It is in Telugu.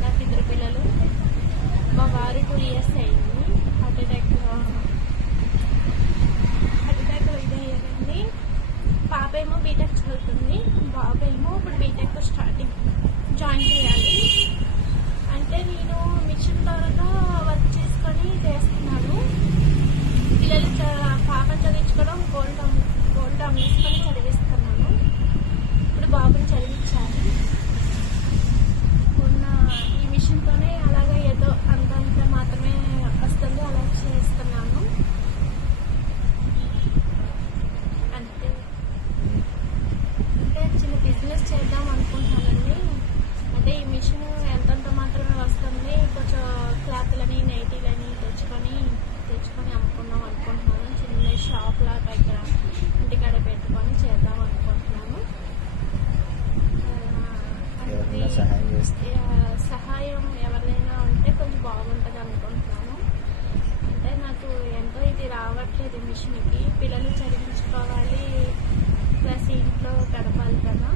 నాకు ఇద్దరు పిల్లలు. మా వారు 2 years అయింది. హార్ట్ అటాక్ ఇదయ్యారండి. పాప ఏమో బీటెక్ చదువుతుంది, బాబు ఏమో ఇప్పుడు బీటెక్ స్టార్టింగ్ జాయిన్ చేయాలి. అంటే నేను మిషన్ ద్వారా వర్క్ చేసుకొని చేస్తున్నాను. పిల్లలు పాపను చదివించుకోవడం గోల్డ్ అమ్మేసుకొని చదివిస్తున్నాను. ఇప్పుడు బాబుని చదివించాలి. ఉన్న ఈ మిషన్తోనే అలాగే ఏదో అంత మాత్రమే వస్తుంది, అలా చేస్తున్నాను అంతే. అంటే చిన్న బిజినెస్ చేద్దాం అనుకుంటున్నానండి. అంటే ఈ మిషన్ ఎంతంత మాత్రమే వస్తుంది. కొంచెం క్లాత్లని నైటీలని తెచ్చుకొని అమ్ముకుందాం అనుకుంటున్నాను. చిన్న షాప్ లా దగ్గర ఇంటికాడ పెట్టుకొని చేద్దాం అనుకుంటున్నాను. సహాయం ఎవరైనా ఉంటే కొంచెం బాగుంటుంది అనుకుంటున్నాను. అంటే నాకు ఎంతో ఇది రావట్లేదు మిషన్కి. పిల్లలు చదివించుకోవాలి, ప్లస్ ఇంట్లో గడపాలి కదా.